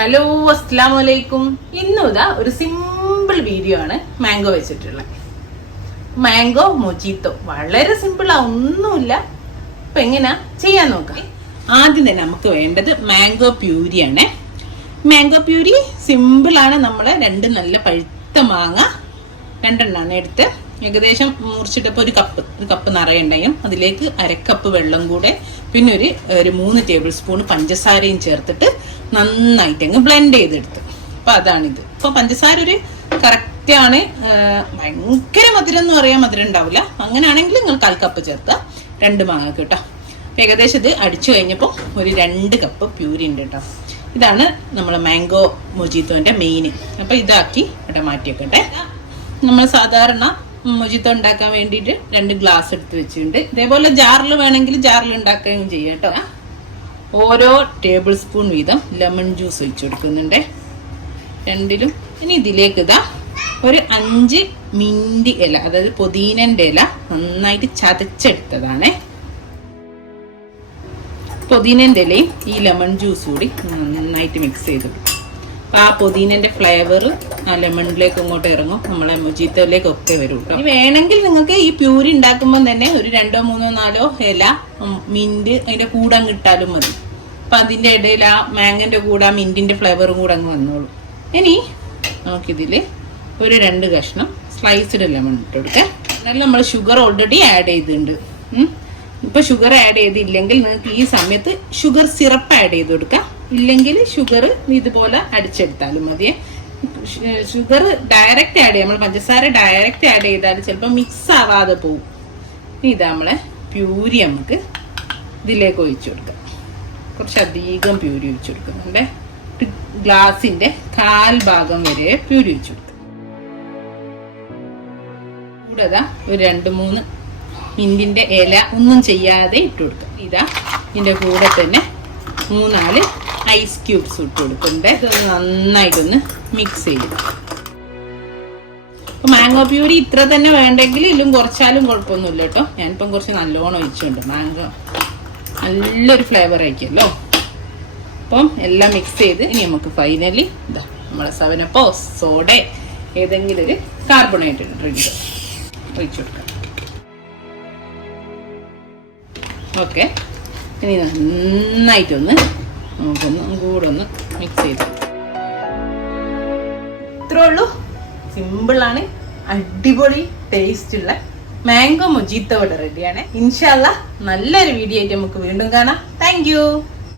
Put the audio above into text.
Hello അസ്സലാമു അലൈക്കും. ഇന്നുതാ ഒരു സിമ്പിൾ വീഡിയോ ആണ് മാംഗോ വെച്ചിട്ടുള്ളത്. മാംഗോ മൊജീത്തോ വളരെ സിമ്പിളാ, ഒന്നുമില്ല. അപ്പൊ എങ്ങനെയാ ചെയ്യാൻ നോക്കാം. ആദ്യം തന്നെ നമുക്ക് വേണ്ടത് മാംഗോ പ്യൂരിയാണ്. മാംഗോ പ്യൂരി സിമ്പിളാണ്. നമ്മള് രണ്ട് നല്ല പഴുത്ത മാങ്ങ രണ്ടെണ്ണമാണ് എടുത്ത് ഏകദേശം മുറിച്ചിട്ടപ്പോൾ ഒരു കപ്പ് നിറയുണ്ടായും. അതിലേക്ക് അരക്കപ്പ് വെള്ളം കൂടെ പിന്നെ ഒരു 3 ടേബിൾ സ്പൂൺ പഞ്ചസാരയും ചേർത്തിട്ട് നന്നായിട്ട് അങ്ങ് ബ്ലെൻഡ് ചെയ്തെടുത്ത്. അപ്പൊ അതാണിത്. അപ്പൊ പഞ്ചസാര ഒരു കറക്റ്റ് ആണ്. ഭയങ്കര മധുരം എന്ന് പറയാൻ മധുരം ഉണ്ടാവില്ല. അങ്ങനെയാണെങ്കിൽ നിങ്ങൾ 1/4 കപ്പ് ചേർത്താൽ 2 മാങ്ങ കേട്ടോ. ഏകദേശം ഇത് അടിച്ചു കഴിഞ്ഞപ്പോൾ ഒരു 2 കപ്പ് പ്യൂരി ഉണ്ട് കേട്ടോ. ഇതാണ് നമ്മളെ മാംഗോ മൊജീത്തോന്റെ മെയിൻ. അപ്പൊ ഇതാക്കി ഇവിടെ മാറ്റി വെക്കട്ടെ. നമ്മൾ സാധാരണ മൊജിത്തോ ഉണ്ടാക്കാൻ വേണ്ടിയിട്ട് 2 ഗ്ലാസ് എടുത്ത് വെച്ചിട്ടുണ്ട്. ഇതേപോലെ ജാറിൽ വേണമെങ്കിൽ ജാറിൽ ഉണ്ടാക്കുകയും ചെയ്യാം കേട്ടോ. ഓരോ ടേബിൾ സ്പൂൺ വീതം ലെമൺ ജ്യൂസ് ഒഴിച്ചു കൊടുക്കുന്നുണ്ട് രണ്ടിലും. ഇനി ഇതിലേക്ക് ഇതാ ഒരു 5 മിന്റ് ഇല, അതായത് പുതിനന്റെ ഇല നന്നായിട്ട് ചതച്ചെടുത്തതാണ്. പുതിനന്റെ ഇലയും ഈ ലെമൺ ജ്യൂസ് കൂടി നന്നായിട്ട് മിക്സ് ചെയ്ത് അപ്പൊ ആ പുതിനന്റെ ഫ്ലേവർ ആ ലെമണിലേക്ക് ഇങ്ങോട്ട് ഇറങ്ങും, നമ്മളെ മൊജീത്തോയിലേക്കൊക്കെ വരും കേട്ടോ. ഇനി വേണമെങ്കിൽ നിങ്ങൾക്ക് ഈ പ്യൂരി ഉണ്ടാക്കുമ്പോൾ തന്നെ ഒരു 2, 3, 4 ഇല മിന്റ് അതിന്റെ കൂടെ അങ്ങ് ഇട്ടാലും മതി. അപ്പൊ അതിന്റെ ഇടയിൽ ആ മാങ്ങന്റെ കൂടെ ആ മിന്റിന്റെ ഫ്ലേവറും കൂടെ അങ്ങ് വന്നോളൂ. ഇനി നമുക്കിതില് ഒരു 2 കഷ്ണം സ്ലൈസ്ഡ് ലെമൺ ഇട്ട് കൊടുക്കാം. എന്നാലും നമ്മൾ ഷുഗർ ഓൾറെഡി ആഡ് ചെയ്തിട്ടുണ്ട്. ഇപ്പൊ ഷുഗർ ആഡ് ചെയ്തില്ലെങ്കിൽ നിങ്ങൾക്ക് ഈ സമയത്ത് ഷുഗർ സിറപ്പ് ആഡ് ചെയ്ത് കൊടുക്കാം. ഇല്ലെങ്കിൽ ഷുഗർ ഇതുപോലെ അടിച്ചെടുത്താലും മതിയെ. ഷുഗർ ഡയറക്റ്റ് ആഡ് ചെയ്യാം, നമ്മൾ പഞ്ചസാര ഡയറക്റ്റ് ആഡ് ചെയ്താൽ ചിലപ്പോൾ മിക്സ് ആവാതെ പോകും. ഇതാ നമ്മളെ പ്യൂരി നമുക്ക് ഇതിലേക്ക് ഒഴിച്ചു കൊടുക്കാം. കുറച്ചധികം പ്യൂരി ഒഴിച്ചു കൊടുക്കുന്നുണ്ട്. ഗ്ലാസിന്റെ 1/4 ഭാഗം വരെ പ്യൂരി ഒഴിച്ചു കൊടുക്കാം. കൂടെ ഒരു 2-3 മിന്റിന്റെ ഇല ഒന്നും ചെയ്യാതെ ഇട്ട് കൊടുക്കാം. ഇതാ ഇതിന്റെ കൂടെ തന്നെ 3-4 ഐസ് ക്യൂബ്സ് ഇട്ട് കൊടുക്കുന്നുണ്ട്. ഇതൊന്ന് നന്നായിട്ടൊന്ന് മിക്സ് ചെയ്ത്. അപ്പൊ മാംഗോ പ്യൂരി ഇത്ര തന്നെ വേണ്ടെങ്കിൽ ഇതിലും കുറച്ചാലും കുഴപ്പമൊന്നുമില്ല കേട്ടോ. ഞാനിപ്പം കുറച്ച് നല്ലോണം ഒഴിച്ചുണ്ട്. മാംഗോ നല്ലൊരു ഫ്ലേവർ ആയിരിക്കുമല്ലോ. അപ്പം എല്ലാം മിക്സ് ചെയ്ത് ഇനി നമുക്ക് ഫൈനലി ഇതാ നമ്മളെ 7-അപ്പോ സോഡ ഏതെങ്കിലും ഒരു കാർബണേറ്റഡ് ഡ്രിങ്ക് ഒഴിച്ചു കൊടുക്കാം. ഓക്കെ, ഇനി നന്നായിട്ടൊന്ന് നമുക്കൊന്ന് കൂടെ ഒന്ന് മിക്സ് ചെയ്ത്. ഇത്രേ ഉള്ളൂ. സിമ്പിളാണ്, അടിപൊളി ടേസ്റ്റ് ഉള്ള മാംഗോ മൊജീത്തോ ഇവിടെ റെഡിയാണ്. ഇൻഷാ അല്ലാഹ് നല്ലൊരു വീഡിയോ ആയിട്ട് നമുക്ക് വീണ്ടും കാണാം. Thank you.